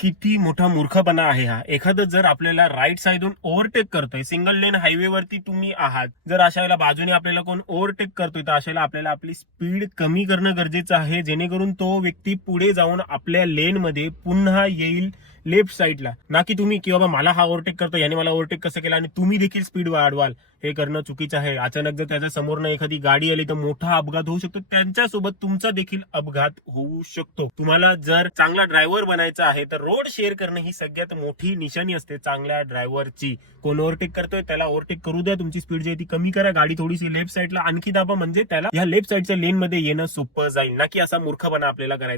किती मोठा मूर्खपणा आहे हा. एखादं जर आपल्याला राईट साईडून ओव्हरटेक करतोय, सिंगल लेन हायवे वरती तुम्ही आहात, जर अशा वेळेला बाजूने आपल्याला कोण ओव्हरटेक करतोय, तर अशा वेळेला आपल्याला आपली स्पीड कमी करणं गरजेचं आहे, जेणेकरून तो व्यक्ती पुढे जाऊन आपल्या लेन मध्ये पुन्हा येईल लेफ्ट साईडला. ना की तुम्ही की बाबा मला हा ओव्हरटेक करतो, याने मला ओव्हरटेक कसं केलं आणि तुम्ही देखील स्पीड वाढवाल. हे करणं चुकीचं आहे. अचानक जर त्याच्या समोरनं एखादी गाडी आली तर मोठा अपघात होऊ शकतो, त्यांच्यासोबत तुमचा देखील अपघात होऊ शकतो. तुम्हाला जर चांगला ड्रायव्हर बनायचा आहे तर रोड शेअर करणं ही सगळ्यात मोठी निशाणी असते चांगल्या ड्रायव्हरची. कोण ओव्हरटेक करतोय त्याला ओव्हरटेक करू द्या, तुमची स्पीड जी आहे ती कमी करा, गाडी थोडीशी लेफ्ट साईडला आणखी दाबा, म्हणजे त्याला या लेफ्ट साईडच्या लेन मध्ये येणं सोपं जाईल. ना की असा मूर्खपणा आपल्याला करायचा